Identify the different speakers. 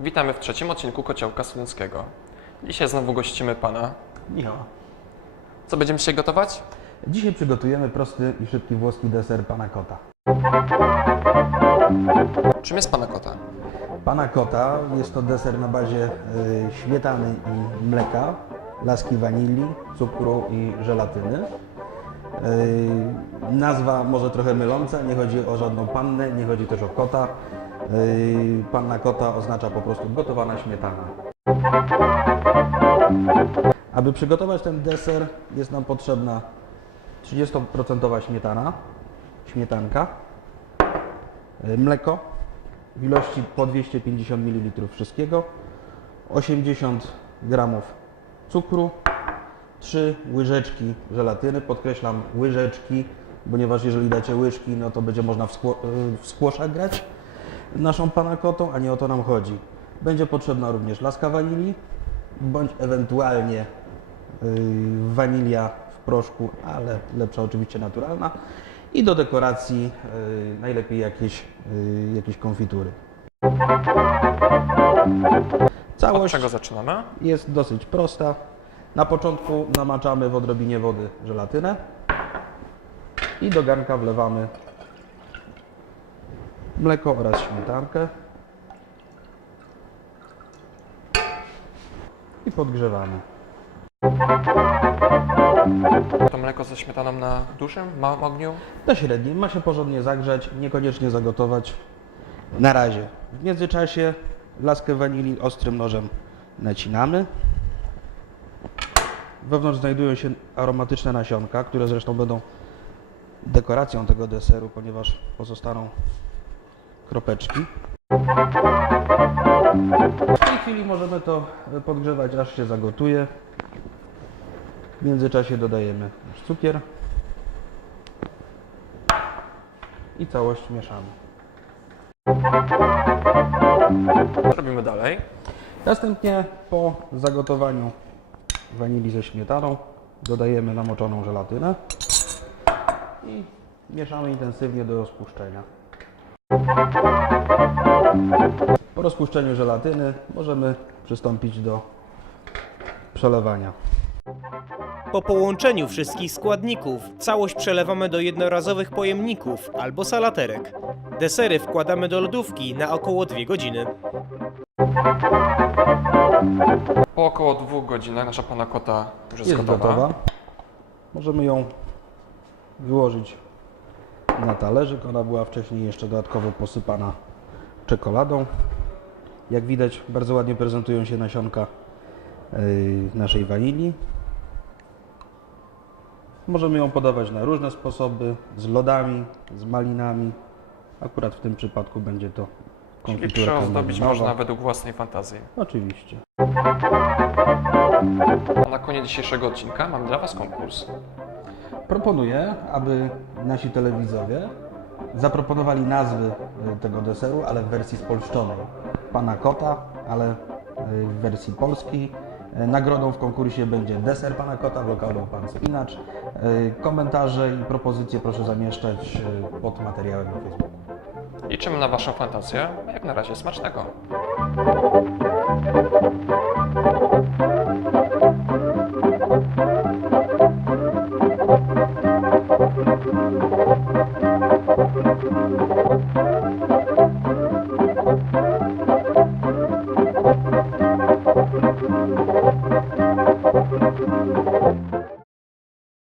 Speaker 1: Witamy w trzecim odcinku Kociołka Słuńskiego. Dzisiaj znowu gościmy Pana.
Speaker 2: Michał.
Speaker 1: Co będziemy dzisiaj gotować?
Speaker 2: Dzisiaj przygotujemy prosty i szybki włoski deser pana kota.
Speaker 1: Czym jest Pana Kota?
Speaker 2: Pana kota jest to deser na bazie y, śmietany i mleka, laski wanilii, cukru i żelatyny. Y, nazwa może trochę myląca, nie chodzi o żadną pannę, nie chodzi też o kota. Y, panna kota oznacza po prostu gotowana śmietana. Aby przygotować ten deser jest nam potrzebna 30% śmietana, śmietanka, y, mleko w ilości po 250 ml wszystkiego, 80 g cukru, 3 łyżeczki żelatyny, podkreślam łyżeczki, ponieważ jeżeli dacie łyżki, no to będzie można w, skło, y, w skłosza grać naszą panakotą, a nie o to nam chodzi. Będzie potrzebna również laska wanilii, bądź ewentualnie yy, wanilia w proszku, ale lepsza oczywiście naturalna. I do dekoracji yy, najlepiej jakieś, jakieś konfitury.
Speaker 1: Od
Speaker 2: Całość
Speaker 1: czego zaczynamy?
Speaker 2: jest dosyć prosta. Na początku namaczamy w odrobinie wody żelatynę i do garnka wlewamy mleko oraz śmietankę i podgrzewamy.
Speaker 1: To mleko ze śmietaną na dużym, małym ogniu?
Speaker 2: Na średnim ma się porządnie zagrzać, niekoniecznie zagotować. Na razie. W międzyczasie laskę wanilii ostrym nożem nacinamy. Wewnątrz znajdują się aromatyczne nasionka, które zresztą będą dekoracją tego deseru, ponieważ pozostaną kropeczki. W tej chwili możemy to podgrzewać aż się zagotuje. W międzyczasie dodajemy cukier i całość mieszamy.
Speaker 1: Robimy dalej?
Speaker 2: Następnie po zagotowaniu wanilii ze śmietaną dodajemy namoczoną żelatynę i mieszamy intensywnie do rozpuszczenia. Po rozpuszczeniu żelatyny możemy przystąpić do przelewania.
Speaker 3: Po połączeniu wszystkich składników całość przelewamy do jednorazowych pojemników albo salaterek. Desery wkładamy do lodówki na około 2 godziny.
Speaker 1: Po około dwóch godzinach nasza Pana Kota już jest,
Speaker 2: Jest
Speaker 1: gotowa.
Speaker 2: gotowa. Możemy ją wyłożyć na talerzyk. Ona była wcześniej jeszcze dodatkowo posypana czekoladą. Jak widać, bardzo ładnie prezentują się nasionka naszej wanilii. Możemy ją podawać na różne sposoby, z lodami, z malinami. Akurat w tym przypadku będzie to
Speaker 1: Czyli
Speaker 2: konfitura
Speaker 1: przyozdobić
Speaker 2: malinowa.
Speaker 1: można według własnej fantazji.
Speaker 2: Oczywiście.
Speaker 1: A na koniec dzisiejszego odcinka mam dla Was konkurs.
Speaker 2: Proponuję, aby nasi telewidzowie zaproponowali nazwy y, tego deseru, ale w wersji spolszczonej. Pana Kota, ale y, w wersji polskiej. Y, Nagrodą w konkursie będzie deser Pana Kota w lokalu Pan Spinacz. Y, Komentarze i propozycje proszę zamieszczać y, pod materiałem na Facebooku.
Speaker 1: Liczymy na Waszą fantazję, jak na razie smacznego.